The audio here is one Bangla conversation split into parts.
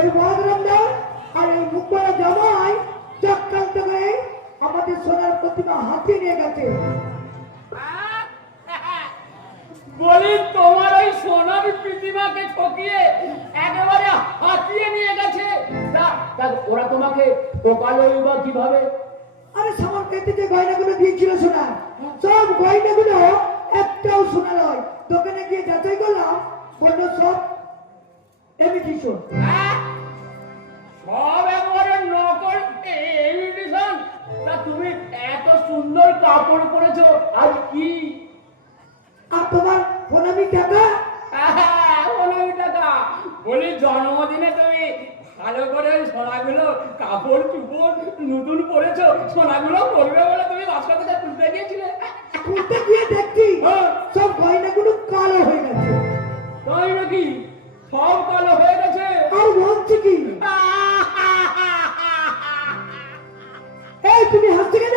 এই মহাগ্রামদা আর এই মুখবরা জামাই চক্রান্ত করে আমাদের সোনার প্রতিমা হাতিয়ে নিয়ে গেছে। বলি তোমার ওই সোনার প্রতিমাকে ঠকিয়ে একেবারে হাতিয়ে নিয়ে গেছে। ওরা তোমাকে পোকালোই বা কীভাবে? আরে সামার পেতে গয়নাগুলো দিয়েছিল সোনা সব গয়নাগুলো একটাও সোনা নয়। দোকানে গিয়ে যাচাই করলাম বলল সব এমিটেশন হ্যাঁ? সব একেবারে নকল ইমিটেশন তা তুমি এত সুন্দর কাপড় পরেছো আজ কি? আর তোমার প্রণামী টাকা অনেক টাকা বলি জন্মদিনে তুমি ভালো করে সোনাগুলো কাপড় চুপড় নতুন পরেছো সোনাগুলো পরবে বলে তুমি বাসা থেকে তুলতে গিয়েছিলে? খুলতে গিয়ে দেখছি হ্যাঁ। সব গয়নাগুলো কালো হয়ে গেছে। তাই নাকি? সব কালো হয়ে গেছে? আর বলছে কি এই তুমি হাসতে কেন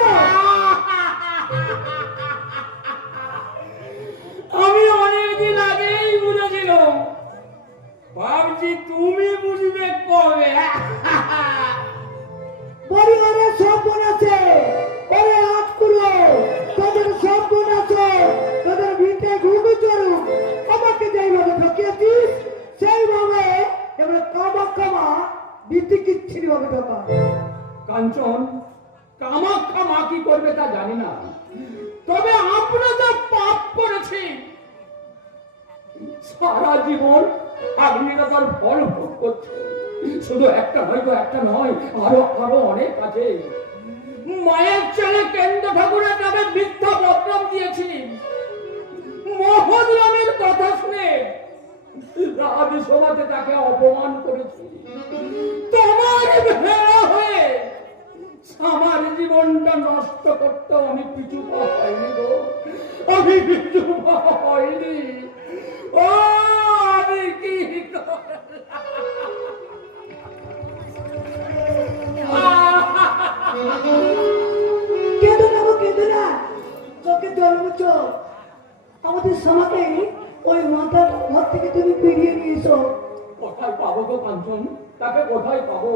আমি অনেকদিন আগেই বুঝেছিলাম। ভাবছি তুমি বুঝবে কবে। পরিবারে সব বোন আছে। ওরে আটকুলো তোদের সব বোন আছে। তোদের ভিটে ঘুঘু চড়ু আমাকে যেইভাবে ঠকিয়েছিস সেইভাবে এবারে কামা কামা বিতি কিচ্ছিরি হবে টাকা কাঞ্চন কামাক্ষা মা কি করবে তা জানি না। তবে আমরা যা পাপ করেছি, সারা জীবন আগ্নিকতার ফল ভোগ করছে। শুধু একটা নয় তো একটা নয়, আরও আরও অনেক আছে। মায়ের ছেলে কেন্দ্র ঠাকুরের নামে মিথ্যা বদনাম দিয়েছি। মহোদরামের কথা শুনে রাজসভাতে তাকে অপমান করেছি। তোমার ভেড়া হয়ে আমার জীবনটা নষ্ট করতে আমি পিছু হয়নি গো। আমি পিছু হয়নি। ও আমি কি কেঁদো না গো কেঁদো না। চোখে জল মুছো। আমাদের সমাজে ওই মাথার ঘর থেকে তুমি ফিরিয়ে নিয়েছো কোথায় পাবো গো কাঞ্চন? তাকে কোথায় পাবো।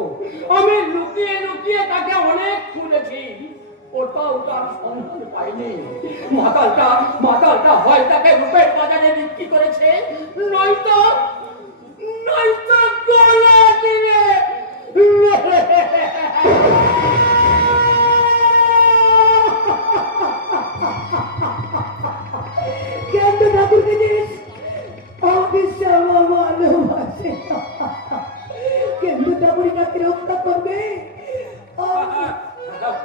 আমি লুকিয়ে লুকিয়ে তাকে অনেক খুঁজেছি কোথাও তার সন্ধান পাইনি। মাতালটা মাতালটা হয় তাকে রূপের বাজারে বিক্রি করেছে। নয়তো নয়তো গলা দিবে।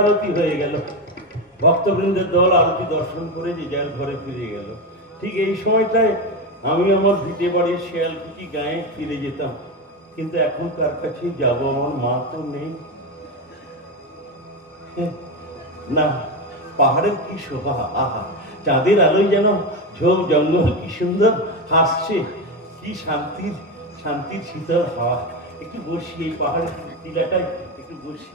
আরতি হয়ে গেল। ভক্তবৃন্দের দল আরতি দর্শন করে যে যার ঘরে ফিরে গেল। ঠিক এই সময়টায় আমি আমার ভিটে বাড়ির শিয়ালকুচি গায়ে ফিরে যেতাম। কিন্তু এখন কার কাছে যাব আমার মা তো নেই। না, পাহাড়ের কি শোভা? আহা, চাঁদের আলোয় যেন ঝোপ জঙ্গল কি সুন্দর হাসছে। কি শান্তির শান্তির শীতল হাওয়া। একটু বসি এই পাহাড়ের টিলাটায়, একটু বসি।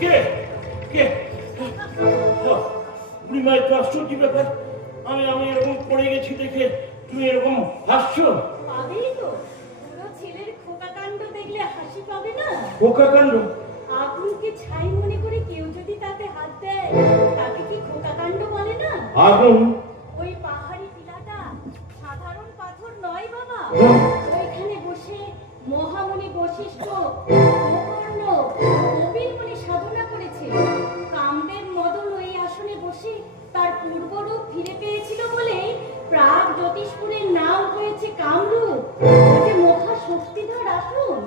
কে? কে? তো আশ্চর্য ব্যাপার? আমি আমি এরকম পড়ে গেছি দেখে তুমি এরকম হাসছো? পাবেই তো। পুরো ছেলের খোকাকাণ্ড দেখলে হাসি পাবে না? খোকা কাণ্ড আগুনকে ছাই মনে করে কেউ যদি তাতে হাত দেয় তাকে কি খোকাকাণ্ড বলে না? আগুন। ওই পাহাড়ি টিলাটা সাধারণ পাথর নয় বাবা। প্রাগ নাম হয়েছে কামরূপ। যে মহা শক্তিধর আসন।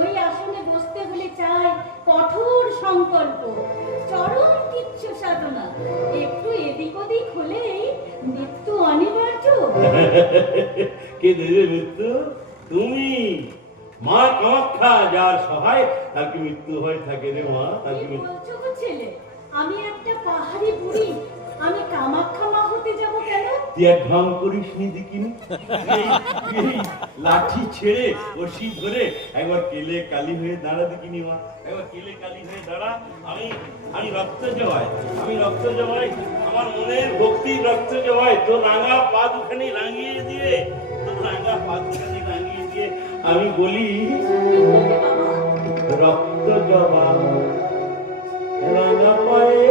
ওই আসনে বসতে হলে চাই কঠোর সংকল্প। চরম কিচ্ছু সাধনা। একটু এদিক ওদিক হলেই মৃত্যু অনিবার্য। কে দেবে মৃত্যু? তুমি। মা কামাখ্যা যার সহায় তার কি মৃত্যু হয়ে থাকে রে মা? তার কি মৃত্যু? ছেলে? আমি একটা পাহাড়ি বুড়ি। আমি কামাখ্যা হতে যাব কেন? তুই এক ঢং করিস নি দেখিনি লাঠি ছেড়ে ধরে একবার কেলে কালি হয়ে দাঁড়া দেখিনি মা। একবার কেলে কালি হয়ে দাঁড়া। আমি আমি রক্ত জমাই আমি রক্ত জমাই আমার মনের ভক্তি রক্ত জমাই তোর রাঙা পা দুখানি রাঙিয়ে দিয়ে তোর রাঙা পা দুখানি রাঙিয়ে দিয়ে আমি বলি রক্ত জবা রাঙা পায়ে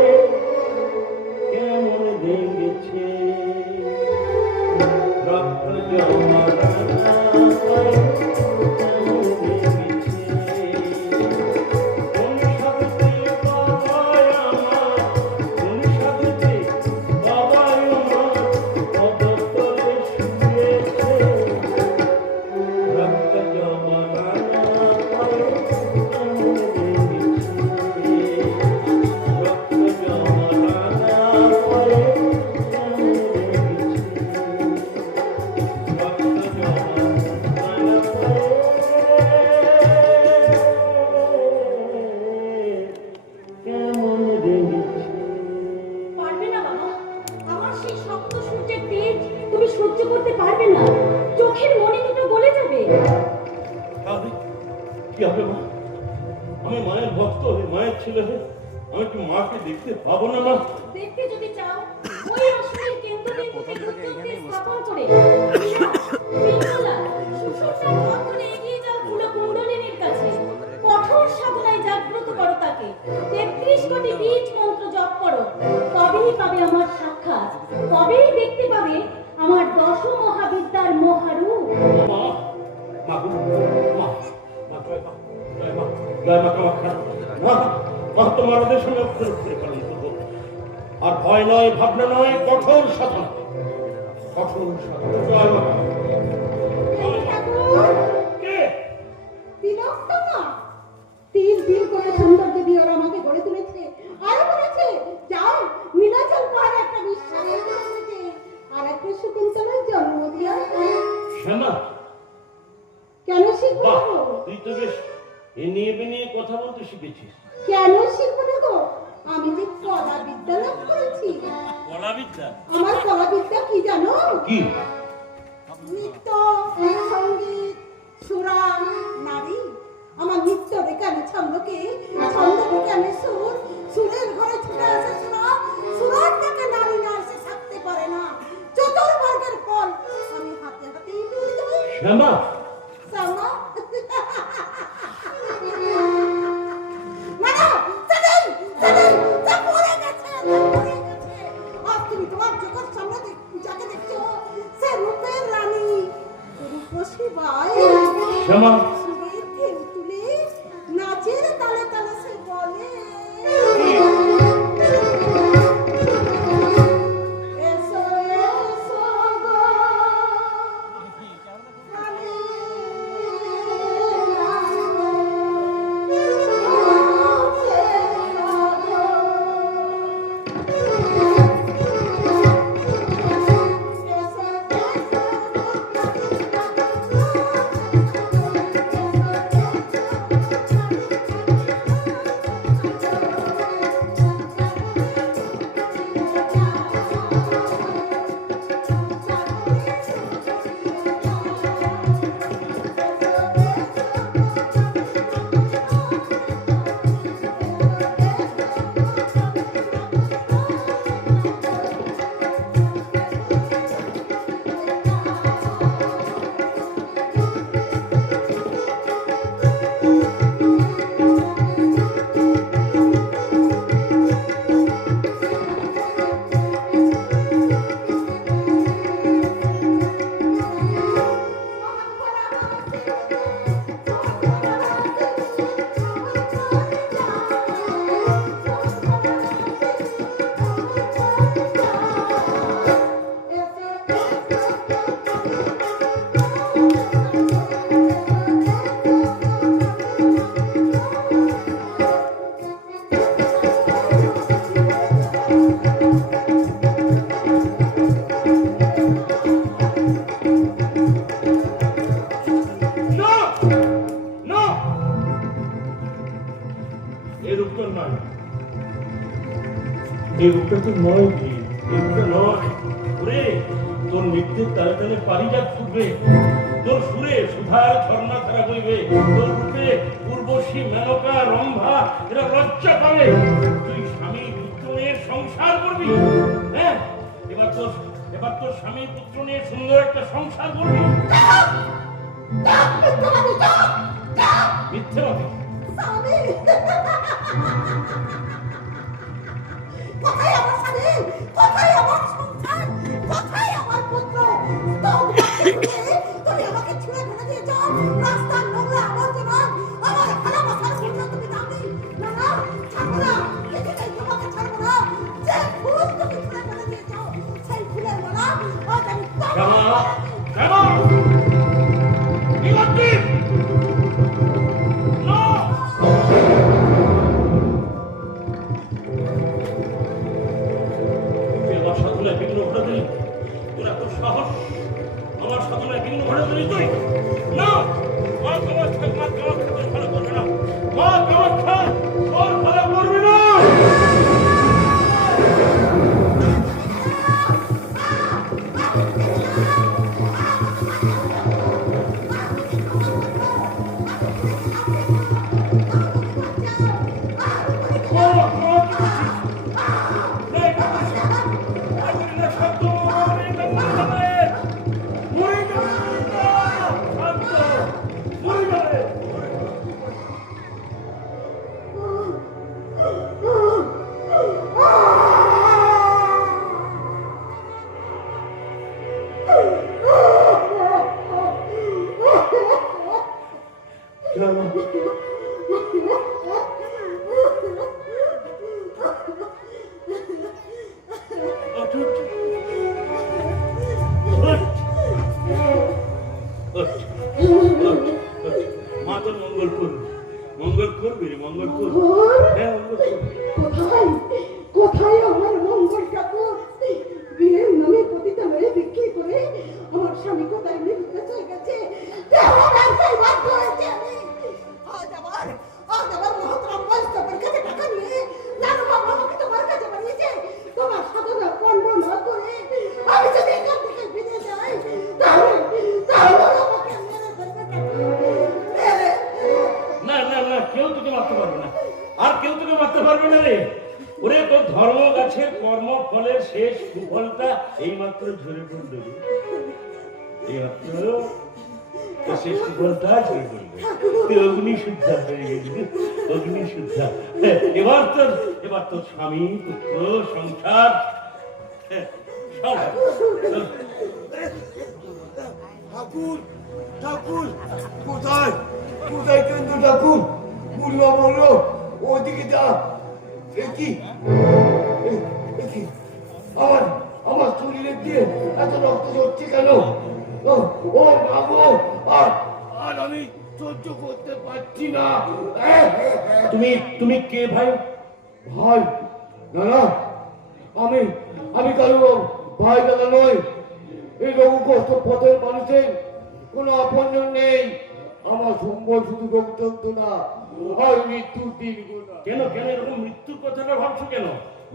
কি হবে মা আমি মায়ের ভক্ত হয়ে মায়ের ছেলে হয়ে আমি কি মাকে দেখতে পাবো না মা দেখতে যদি চাও ওই আসনের কেন্দ্রবিন্দুতে দুর্যোগকে স্থাপন করে এগিয়ে যাও কুণ্ডলিনীর কাছে। কঠোর সাধনায় জাগ্রত করো তাকে। তেত্রিশ কোটি বীজ মন্ত্র জপ করো। তবেই পাবে আমার সাক্ষাৎ। তবেই দেখতে পাবে আমার দশ মহাবিদ্যার মহারূপ মা মা ওদের সঙ্গে আর ভয় নয় ভাবনা নয় কঠোর সাধনা। কঠোর করে সুন্দর দেবী ওরা আমাকে গড়ে তুলেছে আরও বলেছে যাও নীলাচল পাহাড়ে একটা বিশ্বাস আর একটা শকুন্তলার জন্ম দিয়া কেন শিখব তুই তো বেশ এ নিয়ে নিয়ে কথা বলতে শিখেছিস কেন শিখব না গো? আমি যে কলা বিদ্যা লাভ করেছি। কলাবিদ্যা? আমার কলা বিদ্যা কি জানো? কি? নৃত্য সংগীত সুরা নারী। আমার নৃত্য দেখে আমি ছন্দকে ছন্দ দেখে আমি সুর সুরের ঘরে ছুটে আসে সুরা সুরার থেকে নারী না এসে থাকতে পারে না। চতুর্বর্গের ফল আমি হাতে হাতেই শ্যামা এরা লজ্জা পাবে। তুই স্বামী পুত্র নিয়ে সংসার করবি হ্যাঁ? এবার তোর এবার তোর স্বামী পুত্র নিয়ে সুন্দর একটা সংসার করবি। মিথ্যে কথা কোথায় আমার স্বামী? কোথায় আমার সংসার? কোথায় মঙ্গল করবে মঙ্গল করবে মঙ্গল করবে। মারতে পারবে না। আর কেউ তোকে মারতে পারবে না রে। ওরে তোর ধর্ম গাছের কর্ম ফলের শেষ সুফলটা এইমাত্র ঝরে পড়ল রে। এইমাত্র তোর শেষ সুফলটা ঝরে তুই অগ্নি শুদ্ধা হয়ে গেলি অগ্নি শুদ্ধা এবার তোর এবার তোর স্বামী পুত্র সংসার হ্যাঁ, ঠাকুর ঠাকুর কোথায়? কোথায় কেন্দ্র ঠাকুর? বুড়িমা বলল, ওদিকে যা। কি? আমার আমার শরীরে দিয়ে এত রক্ত ঝরছে কেন? ও বাবু, আর আর আমি সহ্য করতে পারছি না। তুমি তুমি কে ভাই? ভাই, না আমি আমি কারও ভাই দাদা নই। এই রঘু কষ্ট পথের মানুষের কোনো আপনজন নেই। আমার সম্বল শুধু রোগযন্ত্র না। মৃত্যুর দিনগুলো কেন কেন এরকম মৃত্যুর কথাটা ভাবছ কেন?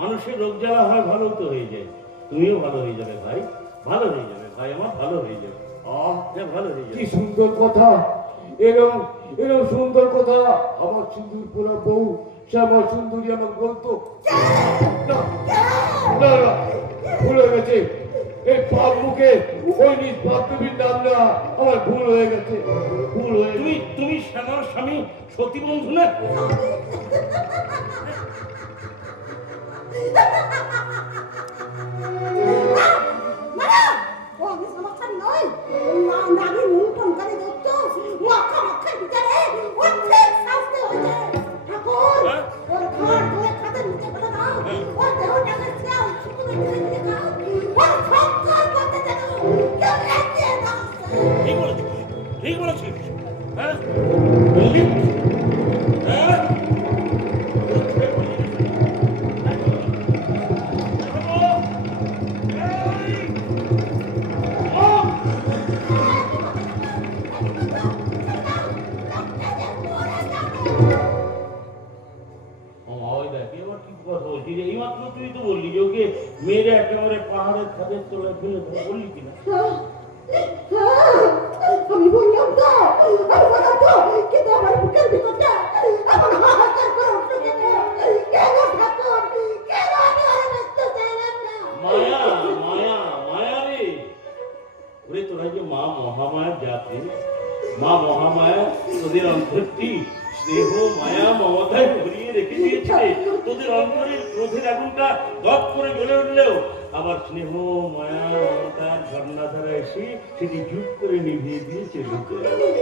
মানুষের রোগ জ্বালা হয় ভালো তো হয়ে যায়। তুমিও ভালো হয়ে যাবে ভাই ভালো হয়ে যাবে ভাই আমার ভালো হয়ে যাবে। আহ হ্যাঁ ভালো হয়ে কি সুন্দর কথা। এরকম এরকম সুন্দর কথা। আমার সুন্দর পোড়া বউ সে আমার সুন্দরী আমার বলতো না গেছে। এই পাপ মুখে ওই নিজ বান্ধবীর নাম দেওয়া আমার ভুল হয়ে গেছে। ভুল হয়ে তুমি তুমি শ্যামার স্বামী সতী বন্ধু না? না ঠিক বলেছিস হ্যাঁ? তোদের অন্তরের ক্রোধের আগুনটা দপ করে জ্বলে উঠলেও আবার স্নেহ, মায়া, মমতার ঝর্ণাধারা এসে সেটি জুপ করে নিভিয়ে দিয়ে চলে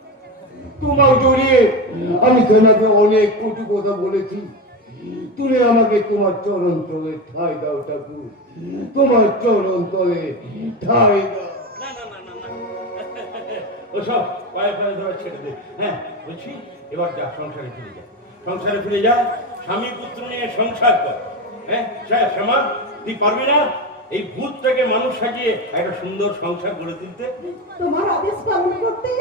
তোমার জড়িয়ে আমি তোমাকে অনেক কটু কথা বলেছি। তুমি আমাকে তোমার চরণ তলে ঠাই দাও ঠাকুর। তোমার চরণ তলে ঠাই দাও। না না না না না। ওসব পায়ে পায়ে ধরে ছেড়ে দে। হ্যাঁ বলছি এবার যা সংসারে ফিরে যা। সংসারে ফিরে যা স্বামী পুত্র নিয়ে সংসার কর। হ্যাঁ শ্যামা তুই পারবি না এই ভূতটাকে মানুষ সাজিয়ে একটা সুন্দর সংসার গড়ে তুলতে? তোমার আদেশ পালন করতে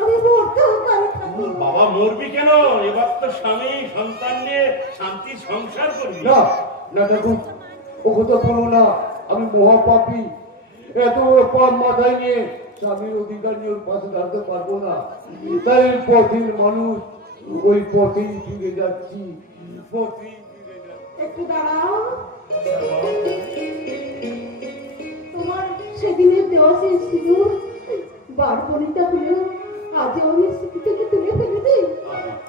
আমি মরতেও পারি বাবা মরবি কেন? এবার তো স্বামী সন্তান নিয়ে শান্তি সংসার করবি। না না ঠাকুর ও কথা বলো না আমি মহাপাপী। এত বড় পাপ মাথায় নিয়ে স্বামীর অধিকার নিয়ে ওর পাশে দাঁড়াতে পারব না। তাই পথের মানুষ ওই পথেই ফিরে যাচ্ছি। পথেই ফিরে যাচ্ছি। একটু দাঁড়াও। তোমার সেদিনের দেওয়া সেই সিঁদুর বারবনিতা হলেও আজও আমি স্মৃতি তুলে ফেলে দিই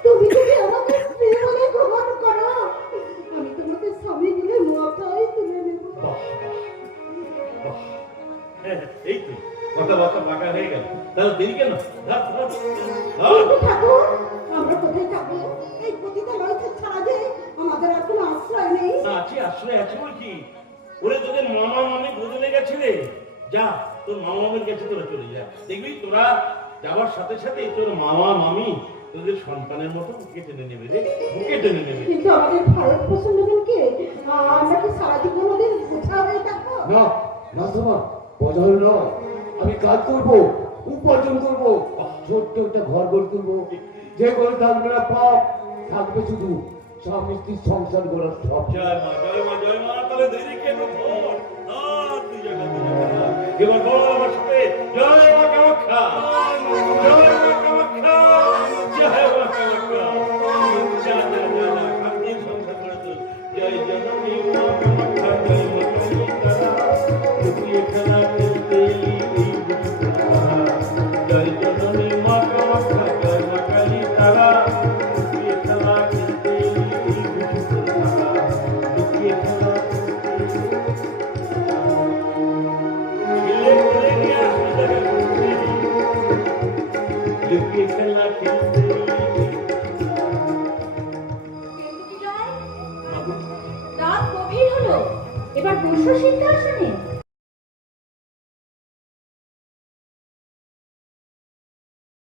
তুমি যদি আমাকে স্ত্রী বলে গ্রহণ করো আমি তোমাকে স্বামী বলে মাথায় তুলে নেব। বাহ, বাহ। এই তো কথাবার্তা পাকা হয়ে গেল। তাহলে দেরি কেন? ধর, ধর, ধর। কিন্তু ঠাকুর আমরা কোথায় থাকব এই পতিতালয় ছাড়া যে আমাদের আর কোনো আশ্রয় নেই। আছে আশ্রয় আছে বলছি। ওরে তোদের মামা মামি বদলে গেছে রে যা তোর মামা মামির কাছে তোরা চলে যা। দেখবি তোরা যাওয়ার সাথে সাথে তোর মামা মামি তোদের সন্তানের মতো বুকে টেনে নেবে রে বুকে টেনে নেবে। কিন্তু আমাদের ভারত পছন্দ কে? আমরা কি সারা জীবন ওদের বোঝা হয়ে থাকব? না না তোমার বদল নয় আমি কাজ করব উপার্জন করব ছোট্ট একটা ঘর গড়ে তুলবো যে ঘরে থাকবে না পাপ থাকবে শুধু স্বামী স্ত্রীর সংসার গড়ার সব। জয় মা জয় মা জয় মা তাহলে দেরি কেন জায়গা তুই জায়গা এবার বল আমার সাথে জয়